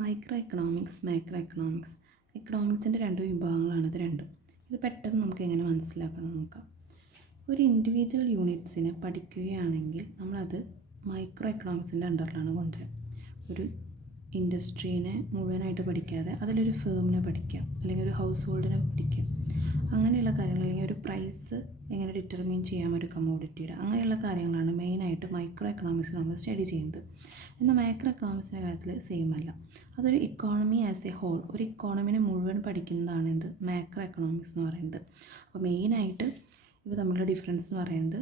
Micro economics, macro economics. എക്കണോമിക്സിൻ്റെ രണ്ട് വിഭാഗങ്ങളാണ് ഇത് രണ്ടും. ഇത് പെട്ടെന്ന് നമുക്ക് എങ്ങനെ മനസ്സിലാക്കാൻ നോക്കാം. ഒരു ഇൻഡിവിജ്വൽ യൂണിറ്റ്സിനെ പഠിക്കുകയാണെങ്കിൽ നമ്മളത് മൈക്രോ എക്കണോമിക്സിൻ്റെ അണ്ടറിലാണ് കൊണ്ടുവരിക. ഒരു ഇൻഡസ്ട്രീനെ മുഴുവനായിട്ട് പഠിക്കാതെ അതിലൊരു ഫേമിനെ പഠിക്കാം, അല്ലെങ്കിൽ ഒരു ഹൗസ് ഹോൾഡിനെ പഠിക്കാം. അങ്ങനെയുള്ള കാര്യങ്ങൾ, അല്ലെങ്കിൽ ഒരു പ്രൈസ് എങ്ങനെ ഡിറ്റർമിൻ ചെയ്യാം ഒരു കമ്മോഡിറ്റിയുടെ, അങ്ങനെയുള്ള കാര്യങ്ങളാണ് മെയിനായിട്ട് മൈക്രോ എക്കണോമിക്സ് നമ്മൾ സ്റ്റഡി ചെയ്യുന്നത്. എന്നാൽ മാക്രോ എക്കണോമിക്സിൻ്റെ കാര്യത്തിൽ സെയിം അല്ല. അതൊരു ഇക്കോണമി ആസ് എ ഹോൾ, ഒരു ഇക്കോണമിനെ മുഴുവൻ പഠിക്കുന്നതാണ് എന്ത് മാക്രോ എക്കണോമിക്സ് എന്ന് പറയുന്നത്. അപ്പോൾ മെയിനായിട്ട് ഇവ തമ്മിലുള്ള ഡിഫറൻസ് എന്ന് പറയുന്നത്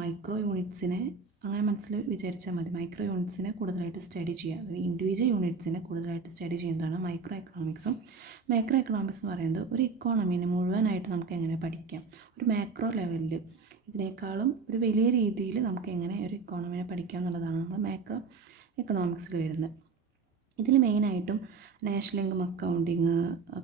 മൈക്രോ യൂണിറ്റ്സിനെ അങ്ങനെ മനസ്സിൽ വിചാരിച്ചാൽ മതി. മൈക്രോ യൂണിറ്റ്സിനെ കൂടുതലായിട്ട് സ്റ്റഡി ചെയ്യുക, അതായത് ഇൻഡിവിജ്വൽ യൂണിറ്റ്സിനെ കൂടുതലായിട്ട് സ്റ്റഡി ചെയ്യുന്നതാണ് മൈക്രോ എക്കണോമിക്സും. മാക്രോ എക്കണോമിക്സ് എന്ന് പറയുന്നത് ഒരു ഇക്കോണമീനെ മുഴുവനായിട്ട് നമുക്ക് എങ്ങനെ പഠിക്കാം, ഒരു മാക്രോ ലെവലിൽ ഇതിനേക്കാളും ഒരു വലിയ രീതിയിൽ നമുക്ക് എങ്ങനെ ഒരു ഇക്കോണമിനെ പഠിക്കാം എന്നുള്ളതാണ് നമ്മൾ മാക്രോ എക്കണോമിക്സിൽ വരുന്നത്. ഇതിൽ മെയിനായിട്ടും national income accounting,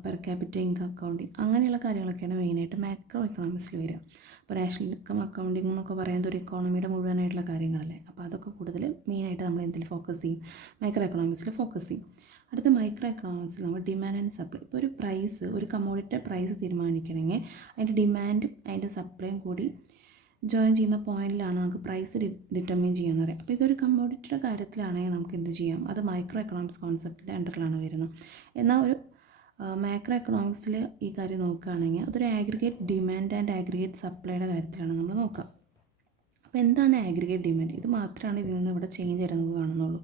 per capital income accounting, അങ്ങനെയുള്ള കാര്യങ്ങളൊക്കെയാണ് മെയിനായിട്ട് മാക്രോ എക്കണോമിക്സിൽ വരിക. അപ്പോൾ നാഷണൽ ഇൻകം അക്കൗണ്ടിങ് എന്നൊക്കെ പറയുന്നത് ഒരു ഇക്കോണമിയുടെ മുഴുവനായിട്ടുള്ള കാര്യങ്ങളല്ലേ. അപ്പോൾ അതൊക്കെ കൂടുതൽ മെയിനായിട്ട് നമ്മൾ എന്തിൽ ഫോക്കസ് ചെയ്യും, മൈക്രോ എക്കണോമിക്സിൽ ഫോക്കസ് ചെയ്യും. അടുത്ത മൈക്രോ എക്കണോമിക്സിൽ നമ്മൾ ഡിമാൻഡ് ആൻഡ് സപ്ലൈ. ഇപ്പോൾ ഒരു പ്രൈസ്, ഒരു കമ്മോഡിറ്റിയുടെ പ്രൈസ് തീരുമാനിക്കണമെങ്കിൽ അതിൻ്റെ ഡിമാൻഡും അതിൻ്റെ സപ്ലൈയും കൂടി ജോയിൻ ചെയ്യുന്ന പോയിന്റിലാണ് നമുക്ക് പ്രൈസ് ഡിറ്റർമിൻ ചെയ്യാമെന്ന് പറയാം. അപ്പോൾ ഇതൊരു കമ്മോഡിറ്റിയുടെ കാര്യത്തിലാണെങ്കിൽ നമുക്ക് എന്ത് ചെയ്യാം, അത് മൈക്രോ എക്കണോമിക്സ് കോൺസെപ്റ്റിൻ്റെ അണ്ടറിലാണ് വരുന്നത്. എന്നാൽ ഒരു മാക്രോ എക്കണോമിക്സിൽ ഈ കാര്യം നോക്കുകയാണെങ്കിൽ അതൊരു ആഗ്രിഗേറ്റ് ഡിമാൻഡ് ആൻഡ് ആഗ്രിഗേറ്റ് സപ്ലൈയുടെ കാര്യത്തിലാണ് നമ്മൾ നോക്കുക. അപ്പോൾ എന്താണ് ആഗ്രിഗേറ്റ് ഡിമാൻഡ്? ഇത് മാത്രമാണ് ഇതിൽ നിന്ന് ഇവിടെ ചേഞ്ച് വരുന്നത് കാണുന്നുള്ളൂ.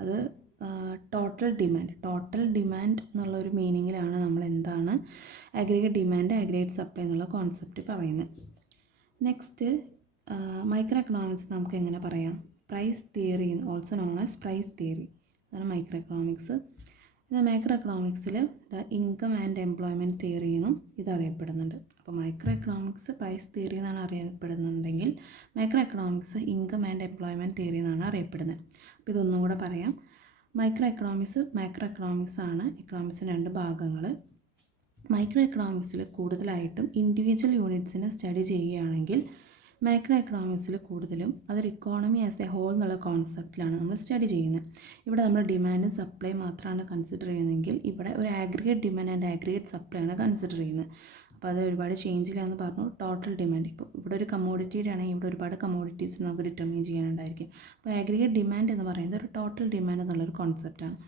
അത് ടോട്ടൽ ഡിമാൻഡ് എന്നുള്ളൊരു മീനിങ്ങിലാണ് നമ്മൾ എന്താണ് ആഗ്രിഗേറ്റ് ഡിമാൻഡ് ആഗ്രിഗേറ്റ് സപ്ലൈ എന്നുള്ള കോൺസെപ്റ്റ് പറയുന്നത്. നെക്സ്റ്റ് മൈക്രോ എക്കണോമിക്സ് നമുക്ക് എങ്ങനെ പറയാം, price theory, also known as price theory, അതാണ് മൈക്രോ എക്കണോമിക്സ്. എന്നാൽ മാക്രോ എക്കണോമിക്സിൽ ഇൻകം ആൻഡ് എംപ്ലോയ്മെൻറ്റ് തിയറി എന്നും ഇതറിയപ്പെടുന്നുണ്ട്. അപ്പോൾ മൈക്രോ എക്കണോമിക്സ് പ്രൈസ് തിയറി എന്നാണ് അറിയപ്പെടുന്നുണ്ടെങ്കിൽ macro economics income and employment theory എന്നാണ് അറിയപ്പെടുന്നത്. അപ്പോൾ ഇതൊന്നും കൂടെ പറയാം. മൈക്രോ എക്കണോമിക്സ്, മാക്രോ എക്കണോമിക്സ് ആണ് എക്കണോമിക്സിൻ്റെ രണ്ട് ഭാഗങ്ങൾ. മൈക്രോ എക്കണോമിക്സിൽ കൂടുതലായിട്ടും ഇൻഡിവിജ്വൽ യൂണിറ്റ്സിനെ സ്റ്റഡി ചെയ്യുകയാണെങ്കിൽ മാക്രോ എക്കണോമിക്സിൽ കൂടുതലും അതൊരു ഇക്കോണമി ആസ് എ ഹോൾ എന്നുള്ള കോൺസെപ്റ്റിലാണ് നമ്മൾ സ്റ്റഡി ചെയ്യുന്നത്. ഇവിടെ നമ്മൾ ഡിമാൻഡും സപ്ലൈ മാത്രമാണ് കൺസിഡർ ചെയ്യുന്നതെങ്കിൽ ഇവിടെ ഒരു aggregate demand and aggregate supply ആണ് കൺസിഡർ ചെയ്യുന്നത്. അപ്പോൾ അത് ഒരുപാട് ചേഞ്ചില്ല എന്ന് പറഞ്ഞു. ടോട്ടൽ ഡിമാൻഡ്, ഇപ്പോൾ ഇവിടെ ഒരു കമ്മോഡിറ്റിയുടെ ആണെങ്കിൽ ഇവിടെ ഒരുപാട് കമ്മോഡിറ്റീസ് നമുക്ക് ഡിറ്റർമിൻ ചെയ്യാനുണ്ടായിരിക്കും. അപ്പോൾ ആഗ്രിഗേറ്റ് ഡിമാൻഡ് എന്ന് പറയുന്നത് ഒരു ടോട്ടൽ ഡിമാൻഡ് എന്നുള്ളൊരു കോൺസെപ്റ്റാണ്.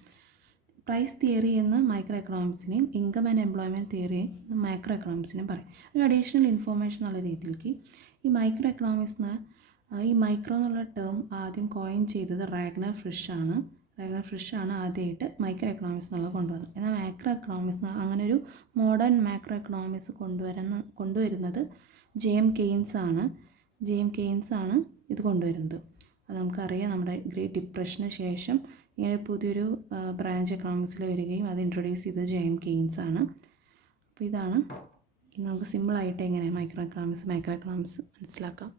പ്രൈസ് തിയറി എന്ന് മൈക്രോ എക്കണോമിക്സിനെയും income and employment theory macro എക്കണോമിക്സിനെയും പറയും. ഒരു അഡീഷണൽ ഇൻഫോർമേഷൻ എന്നുള്ള രീതിയിലേക്ക് ഈ മൈക്രോ എക്കണോമിക്സിന് ഈ മൈക്രോ എന്നുള്ള ടേം ആദ്യം കോയിൻ ചെയ്തത് റാഗ്നർ ഫ്രിഷ് ആണ് ആദ്യമായിട്ട് മൈക്രോ എക്കണോമിക്സ് എന്നുള്ളത് കൊണ്ടുവന്നത്. എന്നാൽ മാക്രോ എക്കണോമിക്സ് അങ്ങനെ ഒരു മോഡേൺ മാക്രോ എക്കണോമിക്സ് കൊണ്ടുവരുന്നത് ജെയിം കെയ്ൻസ് ആണ് ഇത് കൊണ്ടുവരുന്നത്. അത് നമുക്കറിയാം, നമ്മുടെ ഗ്രേറ്റ് ഡിപ്രഷന് ശേഷം ഇങ്ങനെ പുതിയൊരു ബ്രാഞ്ച് എക്കണോമിക്സിൽ വരികയും അത് ഇൻട്രൊഡ്യൂസ് ചെയ്തത് ജെയിം കെയ്ൻസ് ആണ്. അപ്പോൾ ഇതാണ് നമുക്ക് സിമ്പിളായിട്ട് എങ്ങനെ മൈക്രോ എക്കണോമിക്സ് മാക്രോ എക്കണോമിക്സ് മനസ്സിലാക്കാം.